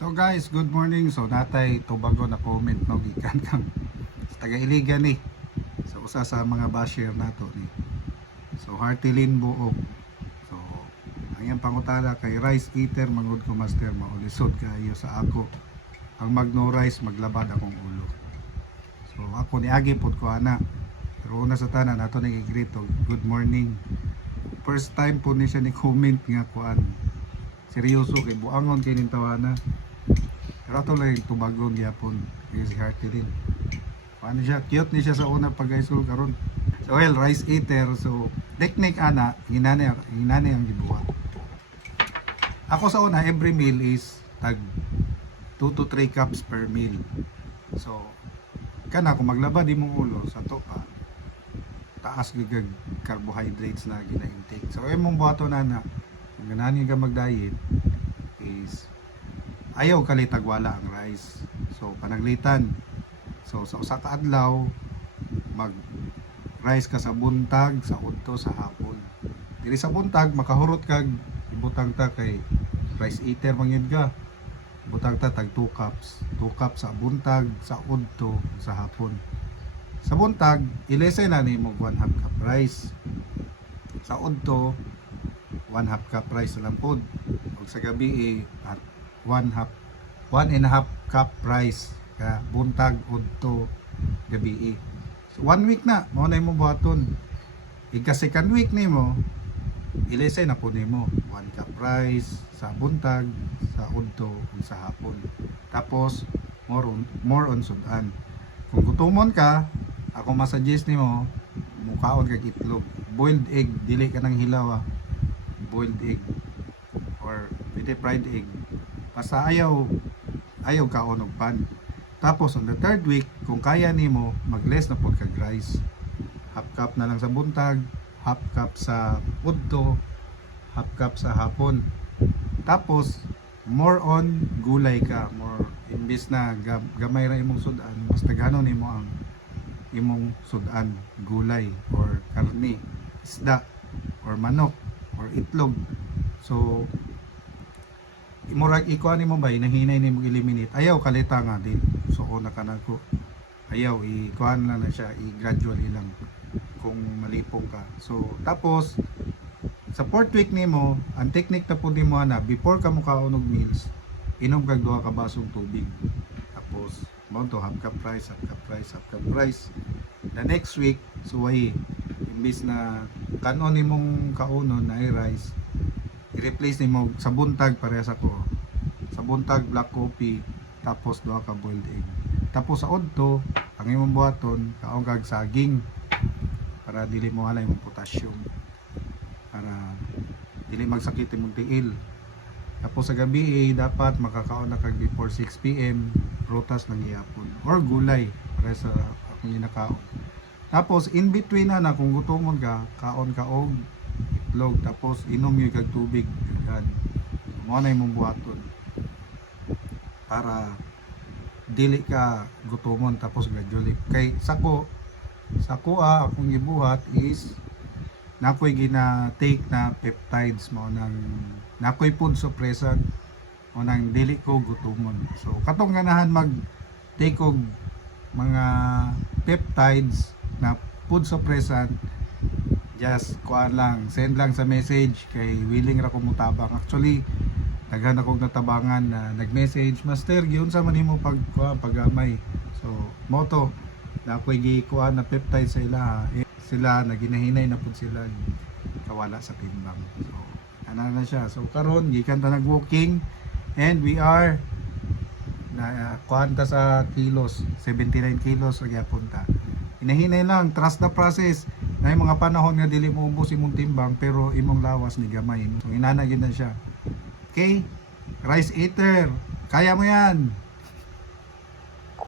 So guys, good morning. So natay tubago na comment no gikan kang taga Iligan ni. So usa sa mga basher nato ni. So Heartilin buok. So ang iyang pangutana kay rice eater mangud ko master maulisod kayo sa ako. Ang magno rice maglabad akong ulo. So ako niagi pod ko ana. Pero una sa tanan nato ni i-greet og good morning. First time po ni siya ni comment nga kuan. Seryoso kay buangon kay ning tawana. Pero ito lang yung tubagong yapon si Heartilin. Paano siya? Cute ni siya sa una pag high school karon. So well, rice eater. So technique ana, hinani ang gibuhat. Ako sa una, every meal is tag 2 to 3 cups per meal. So kana kung maglaba di mong ulo sa to pa taas gigag carbohydrates na gina-intake. So imong buhaton ana, kung ganani ka mag-diet is ayaw kalitag wala ang rice. So panaglitan. So sa usa ka adlaw mag rice ka sa buntag, sa udto, sa hapon. Diri sa buntag makahurot kag ibutang ta kay rice eater mangyud ka. Butang ta tag 2 cups. 2 cups sa buntag, sa udto, sa hapon. Sa buntag ilesay na nimo 1/2 cup rice. Sa udto 1/2 cup rice lang pod. Ug sa gabi at 1/2 cup rice ka buntag udto gabi. So 1 week na mao na imong buhaton. Ika second week nimo ilesay na po nimo 1 cup rice sa buntag, sa udto ug sa hapon. Tapos more on sudan. Kung gutomon ka, ako masuggest nimo mukaon kag itlog. Boiled egg, dili ka nang hilaw. Boiled egg or pwede fried egg. Basta ayaw kaon og pan. Tapos on the third week, kung kaya nimo, mag-less na pod kag rice. Half cup na lang sa buntag, half cup sa udto, half cup sa hapon. Tapos more on gulay ka, more imbis na gamay ra imong sudan, mas daghanon nimo ang imong sudan, gulay or karne, isda or manok or itlog. So imurag ikuan nimo bay nahinay nimo eliminate, ayaw kalita nga din. So una ka nako ayaw ikuan na siya, i-gradually lang kung malipong ka. So tapos sa fourth week nimo, ang technique na po nimo ana, before ka mo kaon og meals, inom kag 2 ka basong tubig. Tapos mao to half cup rice, half cup rice, half cup rice. The next week, suway imbis na kanon nimong kaunon na rice, i-replace nimo sa buntag parehas ako. Sa buntag black coffee, tapos 2 ka boiled egg. Tapos sa udto, ang imong buhaton kaon kag saging para dili mo halay imong potassium. Para dili magsakit imong tiil. Tapos sa gabi dapat makakaon na kag before 6 PM, prutas ng gihapon or gulay para sa akong ginakaon. Tapos in between na kung gutomon ka, kaon ka og itlog, tapos inom yung kag tubig daghan. Mao na imong buhaton para dili ka gutomon tapos gradually. Kay sako akong gibuhat is nakoy gina-take na peptides mo nang nakoy food suppressant o nang dili ko gutomon. So katong ganahan mag-take og mga peptides na food suppressant, just kuan lang, send lang sa message kay willing ra ko mutabang. Actually daghan akong natabangan na nag-message, master gyud sa man nimo paggamay. So mo to na ako'y gikuha na peptide sa ila, sila naginahinay na pud sila kawala sa timbang. So ana na siya. So karon gikan ta nag-walking and we are na kuanta sa kilos, 79 kilos sa gyapon ta. Hinahinay lang, trust the process. Na mga panahon nga dili mo ubos imong timbang pero imong lawas ni gamay. So inana gyud na siya. Okay? Rice eater, kaya mo yan.